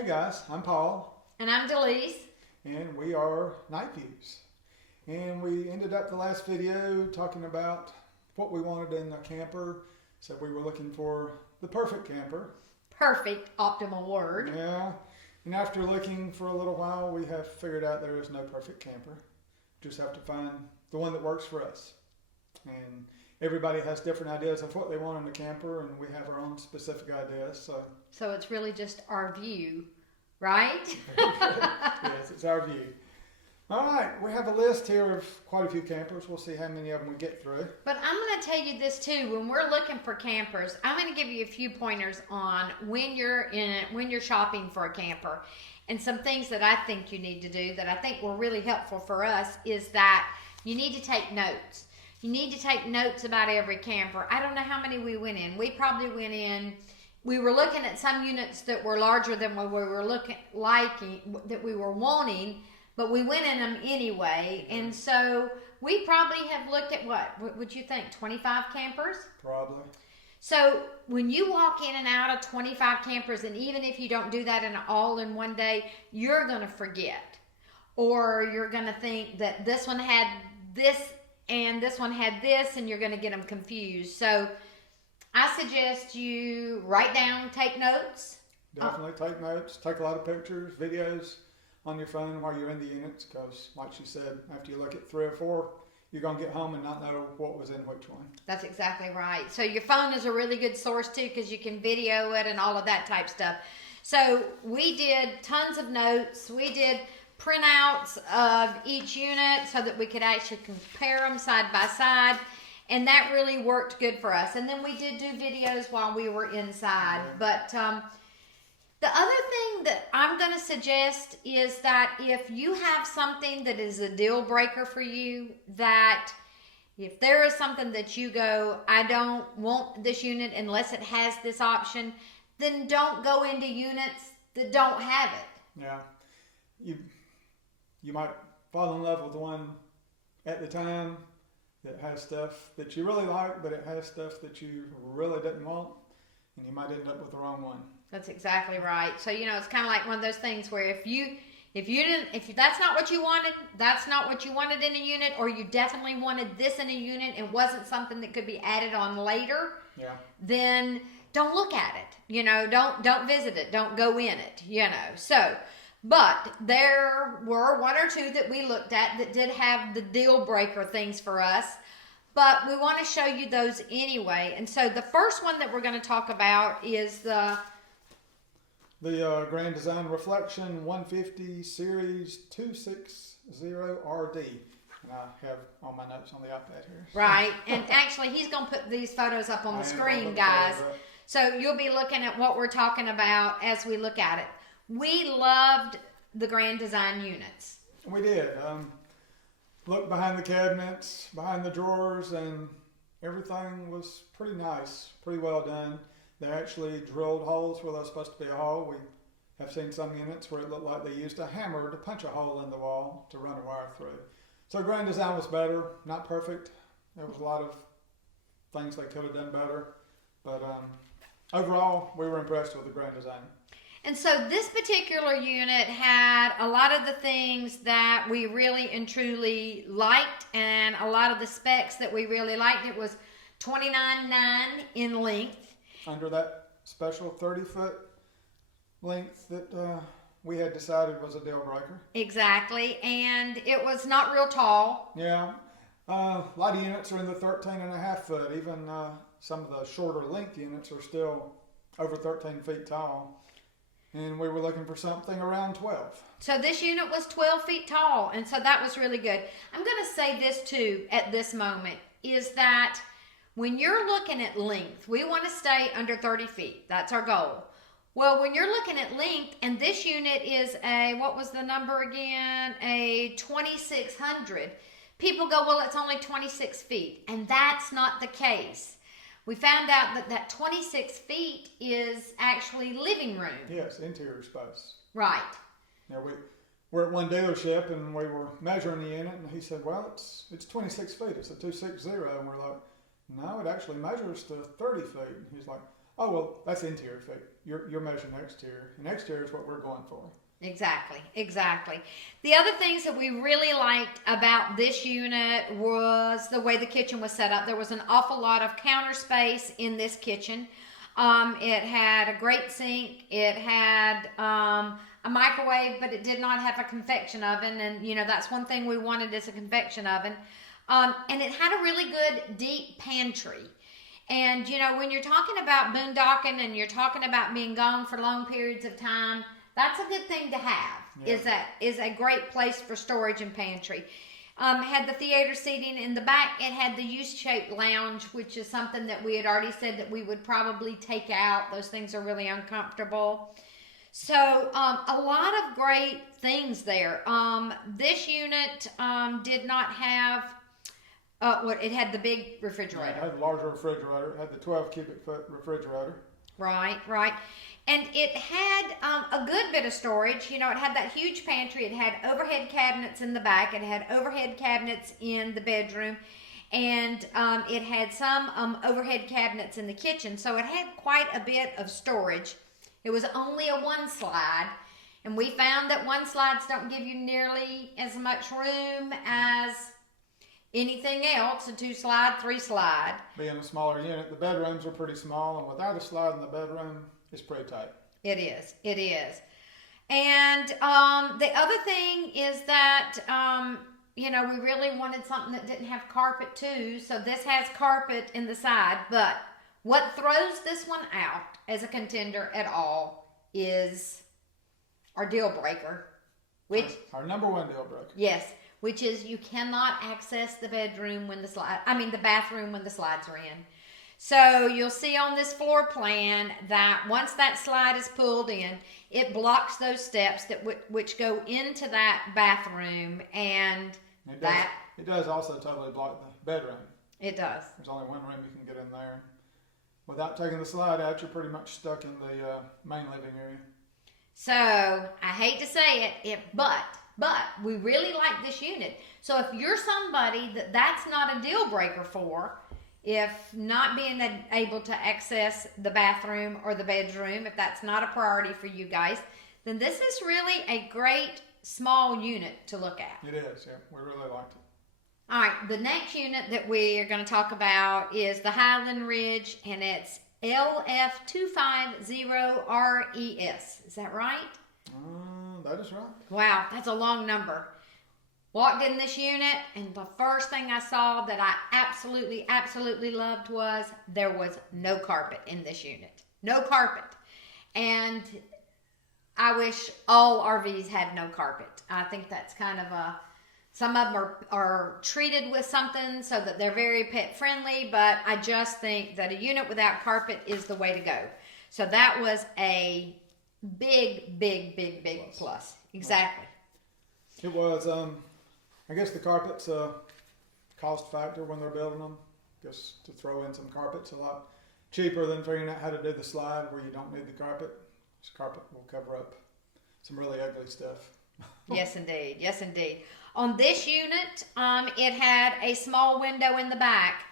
Hey guys, I'm Paul. And I'm Delise. And we are Night Views. And we ended up the last video talking about what we wanted in a camper. So we were looking for the perfect camper. Perfect, optimal word. Yeah. And after looking for a little while, we have figured out there is no perfect camper. Just have to find the one that works for us. And everybody has different ideas of what they want in a camper, and we have our own specific ideas. So it's really just our view, right? Yes, it's our view. All right, we have a list here of quite a few campers. We'll see how many of them we get through. But I'm going to tell you this too. When we're looking for campers, I'm going to give you a few pointers on when you're shopping for a camper, and some things that I think you need to do that I think were really helpful for us is that you need to take notes. You need to take notes about every camper. I don't know how many we went in. We probably went in. We were looking at some units that were larger than what we were that we were wanting, but we went in them anyway. And so we probably have looked at what would you think, 25 campers? Probably. So when you walk in and out of 25 campers, and even if you don't do that all in one day, you're going to forget. Or you're going to think that this one had this and this one had this, and you're going to get them confused. So I suggest you write down, take notes. Definitely take notes. Take a lot of pictures, videos on your phone while you're in the units, because like she said, after you look at 3 or 4, you're going to get home and not know what was in which one. That's exactly right. So your phone is a really good source too, because you can video it and all of that type stuff. So we did tons of notes. We did printouts of each unit so that we could actually compare them side by side, and that really worked good for us. And then we did do videos while we were inside. Yeah. But the other thing that I'm going to suggest is that if you have something that is a deal breaker for you, that if there is something that you go, I don't want this unit unless it has this option, then don't go into units that don't have it. Yeah. You might fall in love with the one at the time that has stuff that you really like, but it has stuff that you really didn't want, and you might end up with the wrong one. That's exactly right. So, it's kind of like one of those things where if that's not what you wanted, that's not what you wanted in a unit, or you definitely wanted this in a unit and wasn't something that could be added on later, yeah, then don't look at it. Don't visit it. Don't go in it, So, but there were 1 or 2 that we looked at that did have the deal breaker things for us. But we want to show you those anyway. And so the first one that we're going to talk about is the Grand Design Reflection 150 Series 260RD. And I have all my notes on the iPad here. Right. And actually, he's going to put these photos up on the screen, guys. So you'll be looking at what we're talking about as we look at it. We loved the Grand Design units. We did. Looked behind the cabinets, behind the drawers, and everything was pretty nice, pretty well done. They actually drilled holes where there was supposed to be a hole. We have seen some units where it looked like they used a hammer to punch a hole in the wall to run a wire through. So Grand Design was better, not perfect. There was a lot of things they could have done better. But overall, we were impressed with the Grand Design. And so this particular unit had a lot of the things that we really and truly liked, and a lot of the specs that we really liked. It was 29.9 in length. Under that special 30-foot length that we had decided was a deal breaker. Exactly, and it was not real tall. Yeah, a lot of units are in the 13.5 foot. Even some of the shorter length units are still over 13 feet tall. And we were looking for something around 12. So this unit was 12 feet tall, and so that was really good. I'm going to say this too at this moment, is that when you're looking at length, we want to stay under 30 feet. That's our goal. Well, when you're looking at length, and this unit is what was the number again? A 2600. People go, well, it's only 26 feet. And that's not the case. We found out that 26 feet is actually living room. Yes, interior space. Right. Now we're at one dealership and we were measuring the unit, and he said, well, it's 26 feet. It's a 260. And we're like, no, it actually measures to 30 feet. And he's like, oh, well, that's interior fit. You're measuring exterior. And exterior is what we're going for. Exactly, exactly. The other things that we really liked about this unit was the way the kitchen was set up. There was an awful lot of counter space in this kitchen. It had a great sink. It had a microwave, but it did not have a convection oven. And, you know, that's one thing we wanted is a convection oven. And it had a really good deep pantry. And, you know, when you're talking about boondocking and you're talking about being gone for long periods of time, that's a good thing to have. Yeah. Is a great place for storage and pantry. Had the theater seating in the back. It had the U-shaped lounge, which is something that we had already said that we would probably take out. Those things are really uncomfortable. So a lot of great things there. This unit did not have it had the big refrigerator. Yeah, it had the larger refrigerator. It had the 12 cubic foot refrigerator. Right. And it had a good bit of storage. You know, it had that huge pantry. It had overhead cabinets in the back. It had overhead cabinets in the bedroom. And it had some overhead cabinets in the kitchen. So it had quite a bit of storage. It was only a one slide. And we found that one slides don't give you nearly as much room as anything else, a 2 slide, 3 slide. Being a smaller unit, the bedrooms are pretty small, and without a slide in the bedroom, it's pretty tight. It is. And the other thing is that, you know, we really wanted something that didn't have carpet too. So this has carpet in the side, but what throws this one out as a contender at all is our deal breaker, which our number one deal breaker. Yes. Which is you cannot access the bathroom when the bathroom when the slides are in. So you'll see on this floor plan that once that slide is pulled in, it blocks those steps that which go into that bathroom, and it does also totally block the bedroom. It does. There's only one room you can get in there. Without taking the slide out, you're pretty much stuck in the main living area. So I hate to say it, but we really like this unit. So if you're somebody that's not a deal breaker for, if not being able to access the bathroom or the bedroom, if that's not a priority for you guys, then this is really a great small unit to look at. It is, yeah. We really liked it. All right, the next unit that we are going to talk about is the Highland Ridge, and it's LF250RES. Is that right? That is right. Wow, that's a long number. Walked in this unit, and the first thing I saw that I absolutely loved was there was no carpet in this unit. No carpet. And I wish all RVs had no carpet. I think that's kind of some of them are treated with something so that they're very pet friendly, but I just think that a unit without carpet is the way to go. So that was a big plus. Exactly. It was, I guess the carpet's a cost factor when they're building them. Just to throw in some carpet's a lot cheaper than figuring out how to do the slide where you don't need the carpet. This carpet will cover up some really ugly stuff. Yes, indeed. On this unit, it had a small window in the back.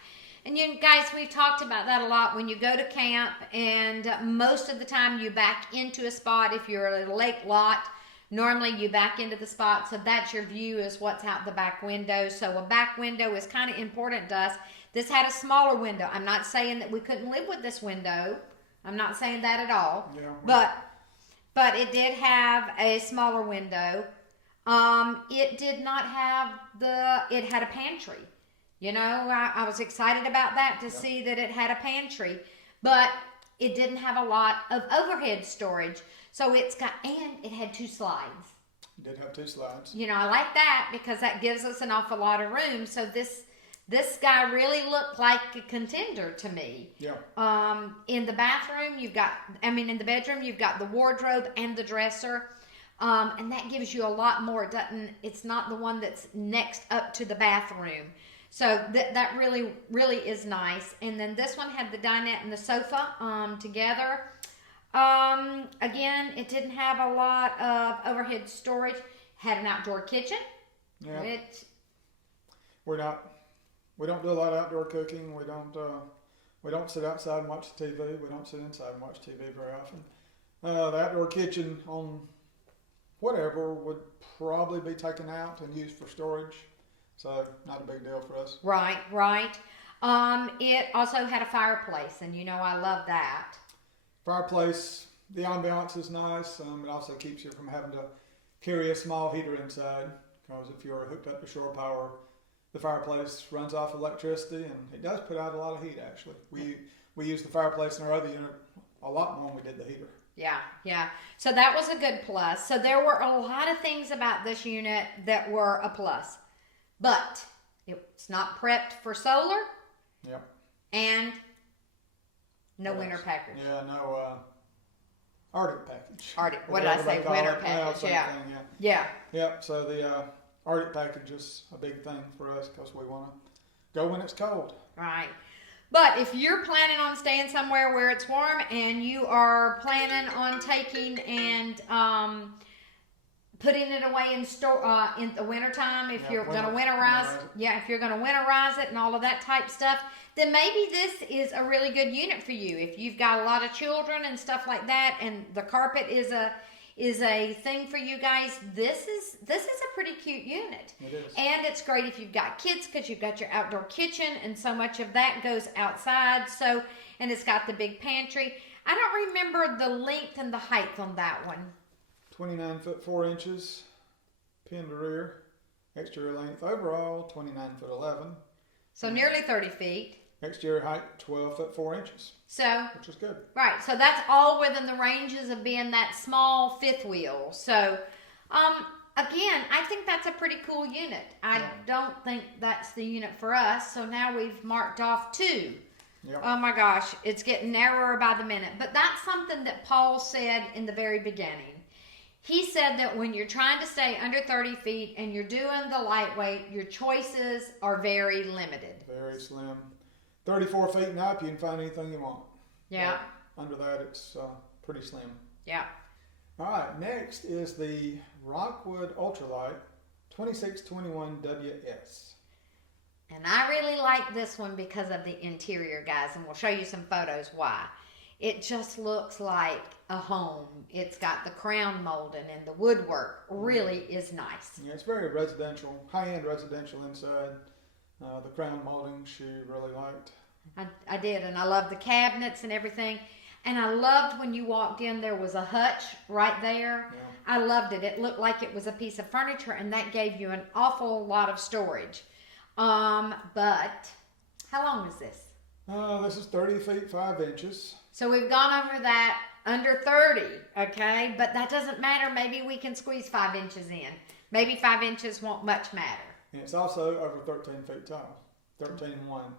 And you guys, we've talked about that a lot when you go to camp, and most of the time you back into a spot. If you're at a lake lot, normally you back into the spot, so that's your view is what's out the back window. So a back window is kind of important to us. This had a smaller window. I'm not saying that we couldn't live with this window. I'm not saying that at all. Yeah. But it did have a smaller window. It did not have it had a pantry. You know, I was excited about that to see that it had a pantry, but it didn't have a lot of overhead storage. So and it had 2 slides. It did have 2 slides. You know, I like that because that gives us an awful lot of room. So this guy really looked like a contender to me. Yeah. In the bedroom, you've got the wardrobe and the dresser. And that gives you a lot more. It's not the one that's next up to the bathroom. So that really is nice. And then this one had the dinette and the sofa together. Again, it didn't have a lot of overhead storage. Had an outdoor kitchen. Yeah. We don't do a lot of outdoor cooking. We We don't sit outside and watch the TV. We don't sit inside and watch TV very often. The outdoor kitchen on whatever would probably be taken out and used for storage. So not a big deal for us. Right, right. It also had a fireplace, and you know I love that. Fireplace, the ambiance is nice. It also keeps you from having to carry a small heater inside, because if you're hooked up to shore power, the fireplace runs off electricity, and it does put out a lot of heat. Actually, we use the fireplace in our other unit a lot more than we did the heater. Yeah, yeah. So that was a good plus. So there were a lot of things about this unit that were a plus, but it's not prepped for solar. Yep. And no winter package. Yeah, no Arctic package. Arctic. What did I say? Winter package. Yeah. Thing, yeah. Yeah. Yep. So the Arctic package is a big thing for us because we want to go when it's cold. Right. But if you're planning on staying somewhere where it's warm and you are planning on taking and putting it away in store in the wintertime, if you're going to winterize, if you're going to winterize it and all of that type stuff, then maybe this is a really good unit for you. If you've got a lot of children and stuff like that, and the carpet is a thing for you guys, this is a pretty cute unit. It is. And it's great if you've got kids, because you've got your outdoor kitchen, and so much of that goes outside. So, and it's got the big pantry. I don't remember the length and the height on that one. 29 foot 4 inches, pin to rear. Exterior length overall 29 foot 11. So nearly 30 feet. Exterior height 12 foot 4 inches. So, which is good. Right. So that's all within the ranges of being that small fifth wheel. So, again, I think that's a pretty cool unit. I don't think that's the unit for us. So now we've marked off 2. Yep. Oh my gosh, it's getting narrower by the minute. But that's something that Paul said in the very beginning. He said that when you're trying to stay under 30 feet and you're doing the lightweight, your choices are very limited. Very slim. 34 feet and up, you can find anything you want. Yeah. But under that, it's pretty slim. Yeah. All right, next is the ROCKWOOD Ultralight 2621WS. And I really like this one because of the interior, guys, and we'll show you some photos why. It just looks like a home. It's got the crown molding, and the woodwork really is nice. Yeah, it's very residential, high-end residential inside. The crown molding she really liked. I did, and I love the cabinets and everything. And I loved when you walked in, there was a hutch right there. Yeah. I loved it. It looked like it was a piece of furniture, and that gave you an awful lot of storage. But how long is this? This is 30 feet 5 inches. So we've gone over that under 30, okay? But that doesn't matter. Maybe we can squeeze 5 inches in. Maybe 5 inches won't much matter. And it's also over 13 feet tall. 13.1.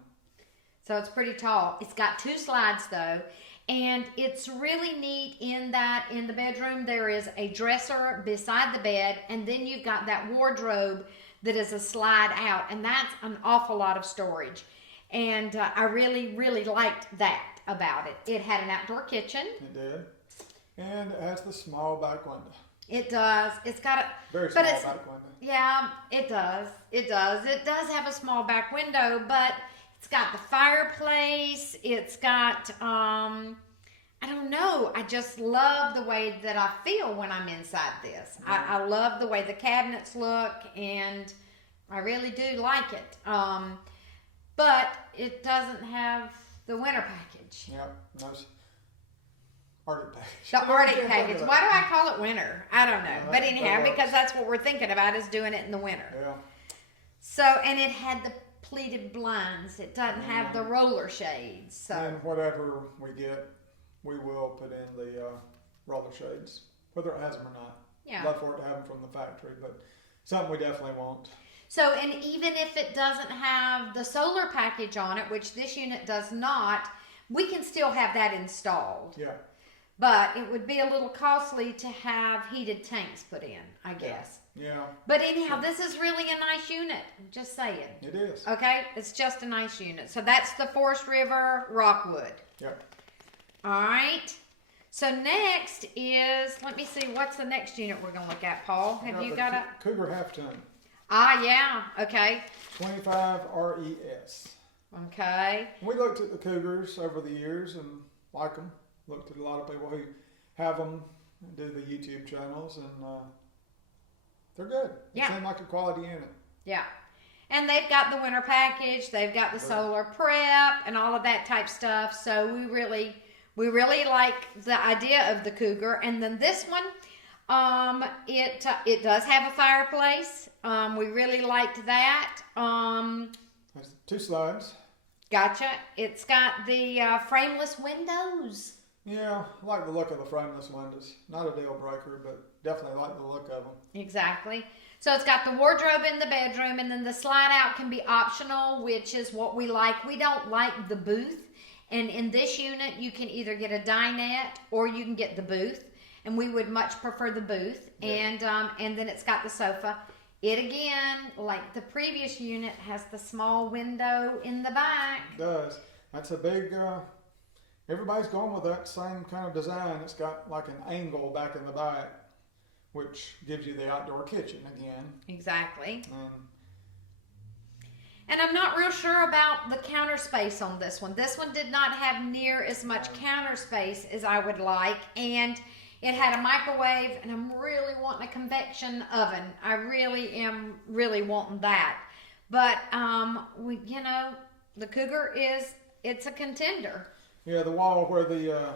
So it's pretty tall. It's got 2 slides though. And it's really neat in that in the bedroom there is a dresser beside the bed, and then you've got that wardrobe that is a slide out, and that's an awful lot of storage. And I really, really liked that about it. It had an outdoor kitchen. It did. And it has the small back window. It does. It's got a very small back window. Yeah, it does. It does. It does have a small back window, but it's got the fireplace. It's got I don't know. I just love the way that I feel when I'm inside this. Yeah. I love the way the cabinets look, and I really do like it. But it doesn't have the winter package. Yep. Nice. Arctic package. The Arctic package. Why do I call it winter? I don't know. But anyhow, that because that's what we're thinking about, is doing it in the winter. Yeah. So, and it had the pleated blinds. It doesn't have the roller shades. So. And whatever we get, we will put in the roller shades, whether it has them or not. Yeah. Love for it to have them from the factory, but something we definitely want. So, and even if it doesn't have the solar package on it, which this unit does not, we can still have that installed. Yeah. But it would be a little costly to have heated tanks put in, I guess. Yeah. But anyhow, this is really a nice unit. I'm just saying. It is. Okay? It's just a nice unit. So that's the Forest River ROCKWOOD. Yep. All right. So next is, let me see, what's the next unit we're going to look at, Paul? Have you got a... Cougar half ton. Ah, yeah. Okay. 25 RES. Okay. We looked at the Cougars over the years and like them. Looked at a lot of people who have them and do the YouTube channels, and they're good. They seem like a quality unit. Yeah. And they've got the winter package, they've got the solar prep and all of that type stuff. So we really like the idea of the Cougar. And then this one, it does have a fireplace. We really liked that. There's 2 slides. Gotcha. It's got the frameless windows. Yeah, I like the look of the frameless windows. Not a deal breaker, but definitely like the look of them. Exactly. So it's got the wardrobe in the bedroom, and then the slide out can be optional, which is what we like. We don't like the booth. And in this unit, you can either get a dinette or you can get the booth. And we would much prefer the booth. Yeah. And then it's got the sofa. It again, like the previous unit, has the small window in the back. It does. That's a big, everybody's going with that same kind of design. It's got like an angle back in the back, which gives you the outdoor kitchen again. Exactly. And I'm not real sure about the counter space on this one. This one did not have near as much counter space as I would like. And it had a microwave, and I'm really wanting a convection oven. I really am wanting that. But, the Cougar it's a contender. Yeah, the wall where the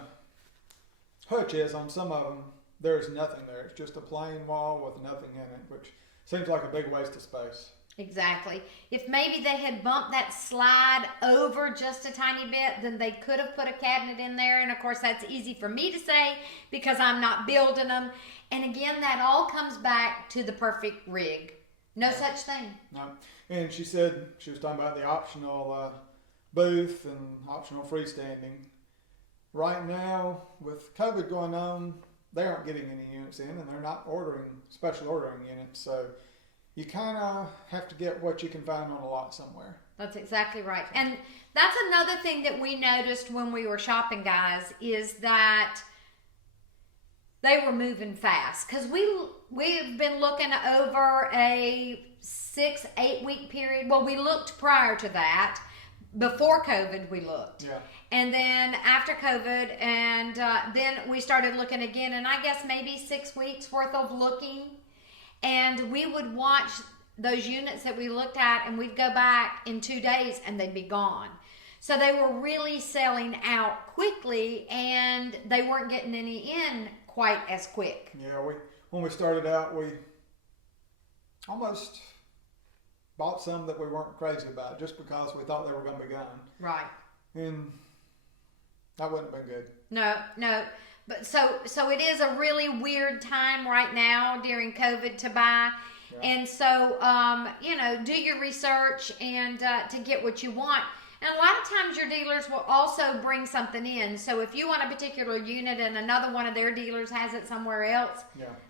hutch is on some of them, there's nothing there. It's just a plain wall with nothing in it, which seems like a big waste of space. Exactly. If maybe they had bumped that slide over just a tiny bit, then they could have put a cabinet in there. And of course, that's easy for me to say because I'm not building them. And again, that all comes back to the perfect rig. No such thing. No. And she said she was talking about the optional booth and optional freestanding. Right now, with COVID going on, they aren't getting any units in, and they're not special ordering units. So you kind of have to get what you can find on a lot somewhere. That's exactly right. And that's another thing that we noticed when we were shopping, guys, is that they were moving fast. Because we've been looking over a 6-8 week period. Well, we looked prior to that. Before COVID, we looked. Yeah. And then after COVID, and then we started looking again. And I guess maybe 6 weeks worth of looking. And we would watch those units that we looked at, and we'd go back in 2 days and they'd be gone. So they were really selling out quickly, and they weren't getting any in quite as quick. Yeah, when we started out, we almost bought some that we weren't crazy about just because we thought they were going to be gone. Right. And that wouldn't have been good. No. But so it is a really weird time right now during COVID to buy. Yeah. And so, do your research and to get what you want. And a lot of times your dealers will also bring something in. So if you want a particular unit and another one of their dealers has it somewhere else,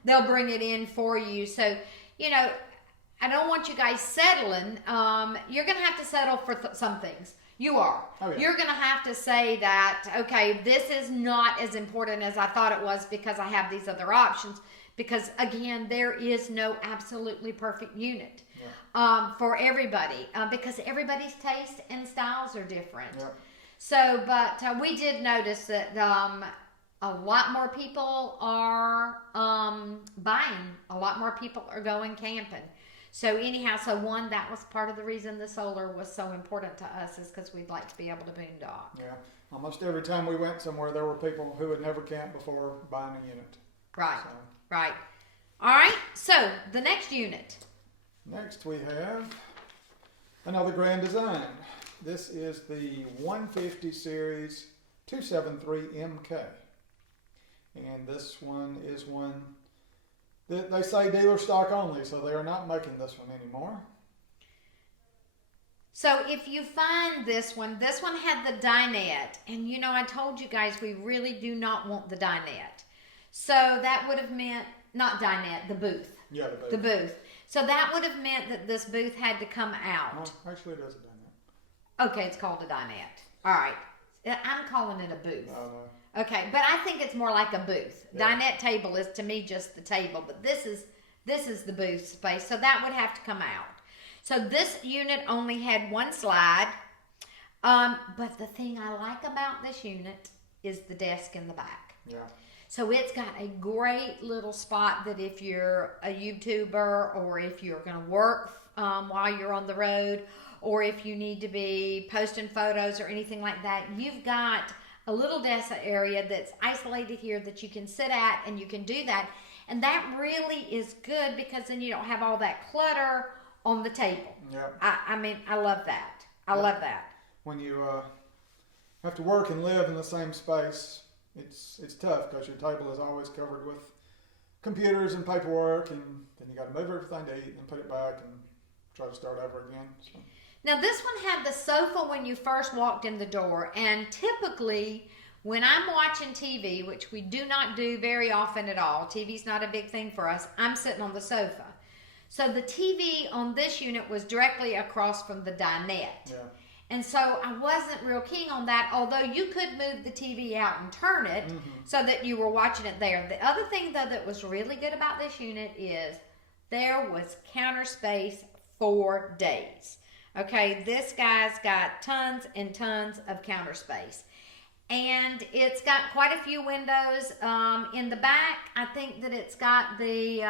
they'll bring it in for you. So, I don't want you guys settling. You're going to have to settle for some things. You are. Oh, yeah. You're going to have to say that, okay, this is not as important as I thought it was because I have these other options. Because, again, there is no absolutely perfect unit for everybody. Because everybody's taste and styles are different. Yeah. So, but we did notice that a lot more people are buying. A lot more people are going camping. So anyhow, that was part of the reason the solar was so important to us is because we'd like to be able to boondock. Yeah. Almost every time we went somewhere, there were people who had never camped before buying a unit. Right. Right. All right. So the next unit. Next we have another Grand Design. This is the 150 Series 273 MK. And this one is one that they say dealer stock only, so they are not making this one anymore. So if you find this one had the dinette. And I told you guys we really do not want the dinette. So that would have meant, not dinette, the booth. Yeah, the booth. The booth. So that would have meant that this booth had to come out. No, actually it is a dinette. Okay, it's called a dinette. All right. I'm calling it a booth. No. Okay, but I think it's more like a booth. Yeah. Dinette table is to me just the table, but this is the booth space, so that would have to come out. So this unit only had one slide. But the thing I like about this unit is the desk in the back. Yeah. So it's got a great little spot that if you're a YouTuber or if you're going to work while you're on the road, or if you need to be posting photos or anything like that, you've got a little desk area that's isolated here that you can sit at and you can do that. And that really is good because then you don't have all that clutter on the table. Yeah. I mean, I love that. I love that. When you have to work and live in the same space, it's tough because your table is always covered with computers and paperwork, and then you got to move everything to eat and put it back and try to start over again. So. Now this one had the sofa when you first walked in the door, and typically when I'm watching TV, which we do not do very often at all, TV's not a big thing for us, I'm sitting on the sofa. So the TV on this unit was directly across from the dinette. Yeah. And so I wasn't real keen on that, although you could move the TV out and turn it so that you were watching it there. The other thing, though, that was really good about this unit is there was counter space for days. Okay, this guy's got tons and tons of counter space. And it's got quite a few windows in the back. I think that it's got the...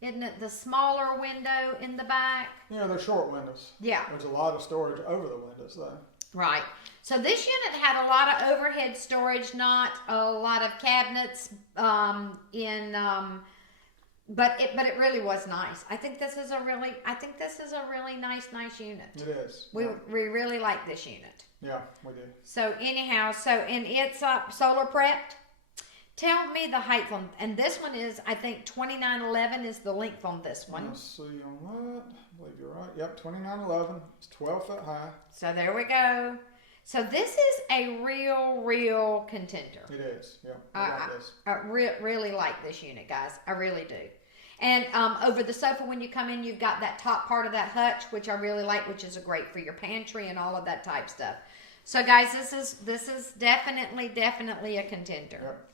isn't it the smaller window in the back? Yeah, they're short windows. Yeah. There's a lot of storage over the windows, though. Right. So this unit had a lot of overhead storage, not a lot of cabinets but it really was nice. I think this is a really nice unit. It is. We really like this unit. Yeah, we do. So anyhow, and it's solar prepped. Tell me the height on, and this one is, I think 2911 is the length on this one. Let's see on that. I believe you're right. Yep, 2911. It's 12 foot high. So there we go. So this is a real contender. It is. Yeah, I like this. I really like this unit, guys. I really do. And over the sofa, when you come in, you've got that top part of that hutch, which I really like, which is great for your pantry and all of that type stuff. So, guys, this is definitely a contender. Yep.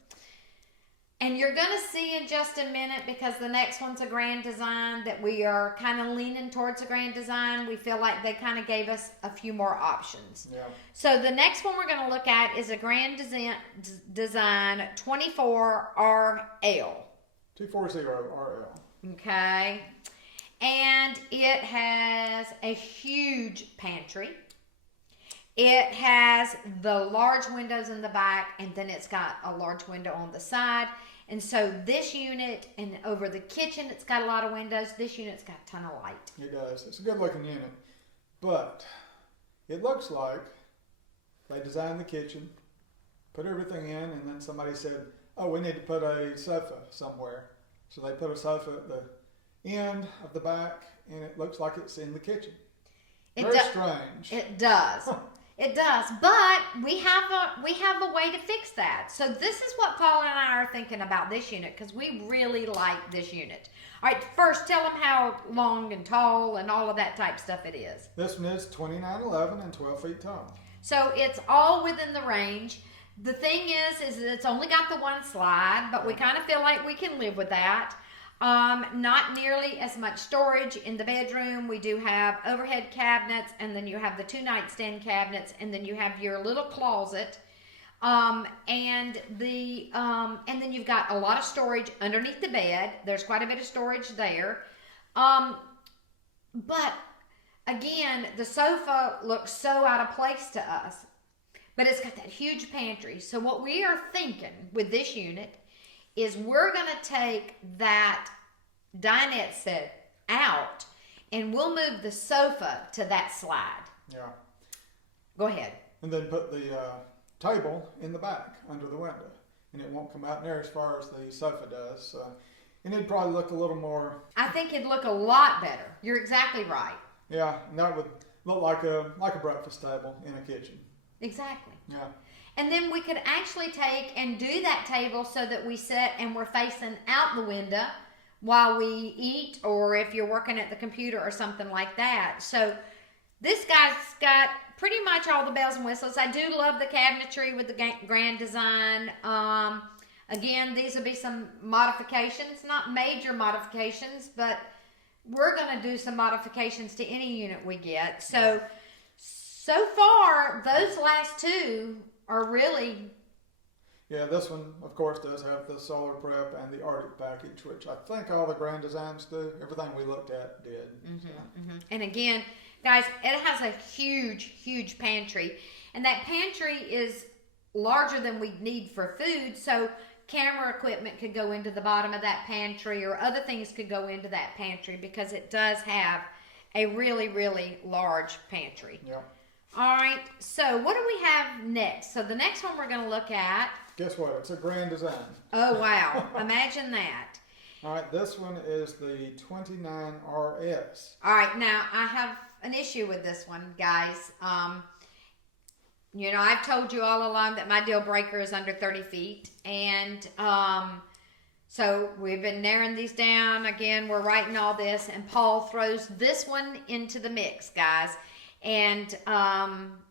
And you're going to see in just a minute, because the next one's a Grand Design, that we are kind of leaning towards a Grand Design. We feel like they kind of gave us a few more options. Yeah. So the next one we're going to look at is a Grand Design 24RL. 240RL. Okay. And it has a huge pantry. It has the large windows in the back, and then it's got a large window on the side. And so this unit, and over the kitchen, it's got a lot of windows. This unit's got a ton of light. It does. It's a good looking unit. But it looks like they designed the kitchen, put everything in, and then somebody said, oh, we need to put a sofa somewhere. So they put a sofa at the end of the back, and it looks like it's in the kitchen. Very strange. It does. It does, but we have a way to fix that. So this is what Paula and I are thinking about this unit, because we really like this unit. All right, first tell them how long and tall and all of that type stuff it is. This one is 2911 and 12 feet tall. So it's all within the range. The thing is that it's only got the one slide, but we kind of feel like we can live with that. Not nearly as much storage in the bedroom. We do have overhead cabinets, and then you have the 2 nightstand cabinets, and then you have your little closet, and then you've got a lot of storage underneath the bed. There's quite a bit of storage there. But again, the sofa looks so out of place to us, but it's got that huge pantry. So what we are thinking with this unit is we're going to take that dinette set out, and we'll move the sofa to that slide. Yeah. Go ahead. And then put the table in the back under the window, and it won't come out near as far as the sofa does. And it'd probably look a little more... I think it'd look a lot better. You're exactly right. Yeah, and that would look like a breakfast table in a kitchen. Exactly. Yeah. And then we could actually take and do that table so that we sit and we're facing out the window while we eat, or if you're working at the computer or something like that. So this guy's got pretty much all the bells and whistles. I do love the cabinetry with the Grand Design. Again, these will be some modifications, not major modifications, but we're going to do some modifications to any unit we get. So So far, those last two are really... Yeah, this one, of course, does have the solar prep and the Arctic package, which I think all the Grand Designs do. Everything we looked at did. And again, guys, it has a huge pantry. And that pantry is larger than we need for food. So camera equipment could go into the bottom of that pantry, or other things could go into that pantry, because it does have a really large pantry. Yeah. All right, so what do we have next? So the next one we're going to look at... Guess what? It's a Grand Design. Oh, wow. Imagine that. All right, this one is the 29RS. All right, now I have an issue with this one, guys. You know, I've told you all along that my deal breaker is under 30 feet. And so we've been narrowing these down. Again, we're writing all this. And Paul throws this one into the mix, guys. And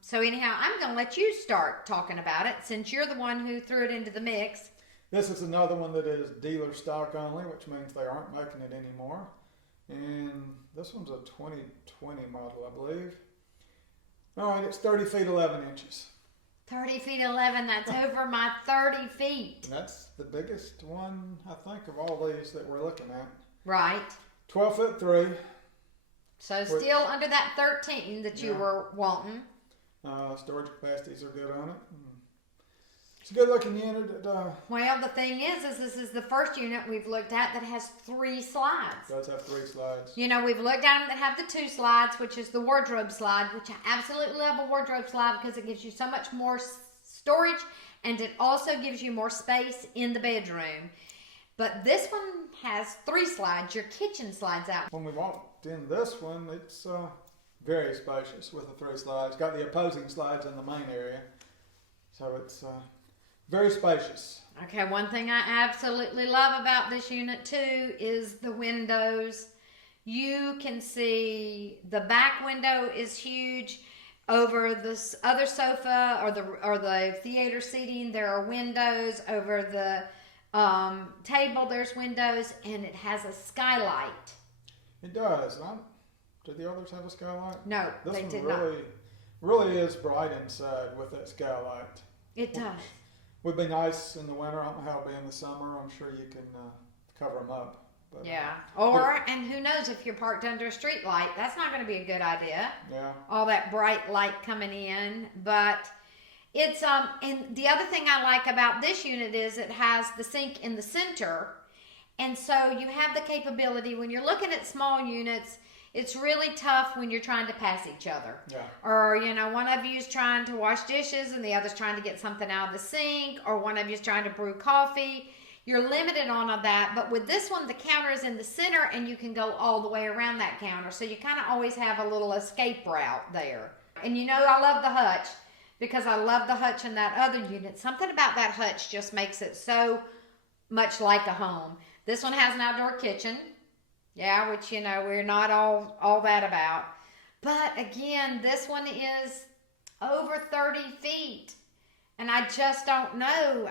so anyhow, I'm going to let you start talking about it, since you're the one who threw it into the mix. This is another one that is dealer stock only, which means they aren't making it anymore. And this one's a 2020 model, I believe. All right, it's 30 feet 11 inches. 30 feet 11, that's over my 30 feet. And that's the biggest one, I think, of all these that we're looking at. Right. 12 foot 3. So still under that 13 that you were wanting. Storage capacities are good on it. It's a good looking unit. Well, the thing is this is the first unit we've looked at that has 3 slides. Does have 3 slides. You know, we've looked at them that have the 2 slides, which is the wardrobe slide, which I absolutely love a wardrobe slide because it gives you so much more storage, and it also gives you more space in the bedroom. But this one has 3 slides. Your kitchen slides out. When we walked in this one, it's very spacious with the 3 slides. Got the opposing slides in the main area. So it's very spacious. Okay, one thing I absolutely love about this unit too is the windows. You can see the back window is huge. Over this other sofa or the theater seating, there are windows. Over the table, there's windows, and it has a skylight. It does. Did the others have a skylight? No, this they one did really is bright inside with that skylight. It does. Would be nice in the winter. I don't know how it'll be in the summer. I'm sure you can cover them up. But, yeah. And who knows, if you're parked under a street light, that's not going to be a good idea. Yeah. All that bright light coming in. But it's, and the other thing I like about this unit is it has the sink in the center. And so you have the capability, when you're looking at small units, it's really tough when you're trying to pass each other. Yeah. Or, you know, one of you is trying to wash dishes and the other's trying to get something out of the sink, or one of you is trying to brew coffee. You're limited on all that. But with this one, the counter is in the center and you can go all the way around that counter. So you kind of always have a little escape route there. And you know, I love the hutch because I love the hutch in that other unit. Something about that hutch just makes it so much like a home. This one has an outdoor kitchen. Yeah, which, you know, we're not all that about. But again, this one is over 30 feet. And I just don't know.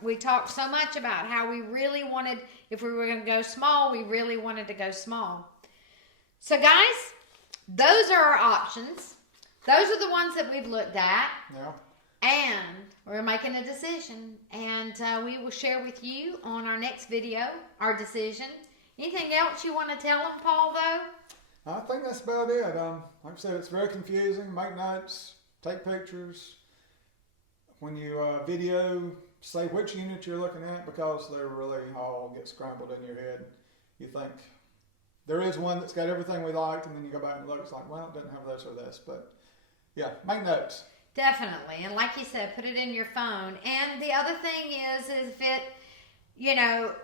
We talked so much about how we really wanted, if we were going to go small, we really wanted to go small. So guys, those are our options. Those are the ones that we've looked at. Yeah. And we're making a decision. And we will share with you on our next video our decision. Anything else you want to tell them, Paul, though? I think that's about it. Like I said, it's very confusing. Make notes, take pictures. When you video, say which unit you're looking at, because they really all get scrambled in your head. You think there is one that's got everything we liked, and then you go back and look, it's like, well, it doesn't have this or this. But yeah, make notes. Definitely. And like you said, put it in your phone. And the other thing is if it, you know,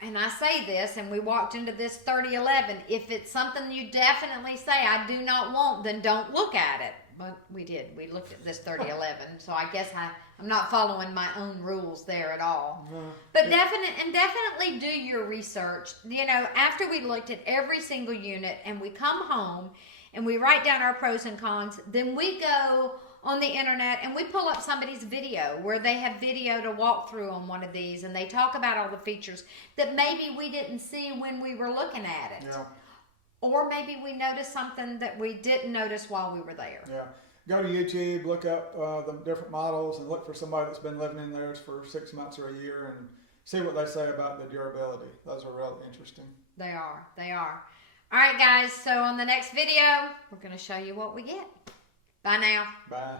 and I say this, and we walked into this 3011, if it's something you definitely say, I do not want, then don't look at it. But we did. We looked at this 3011, so I guess I'm not following my own rules there at all. But definitely do your research. You know, after we looked at every single unit and we come home and we write down our pros and cons, then we go on the internet and we pull up somebody's video where they have videoed a walkthrough on one of these and they talk about all the features that maybe we didn't see when we were looking at it. Yeah. Or maybe we noticed something that we didn't notice while we were there. Yeah. Go to YouTube, look up the different models, and look for somebody that's been living in theirs for 6 months or a year, and see what they say about the durability. Those are real interesting. They are. They are. All right, guys. So on the next video, we're going to show you what we get. Bye now. Bye.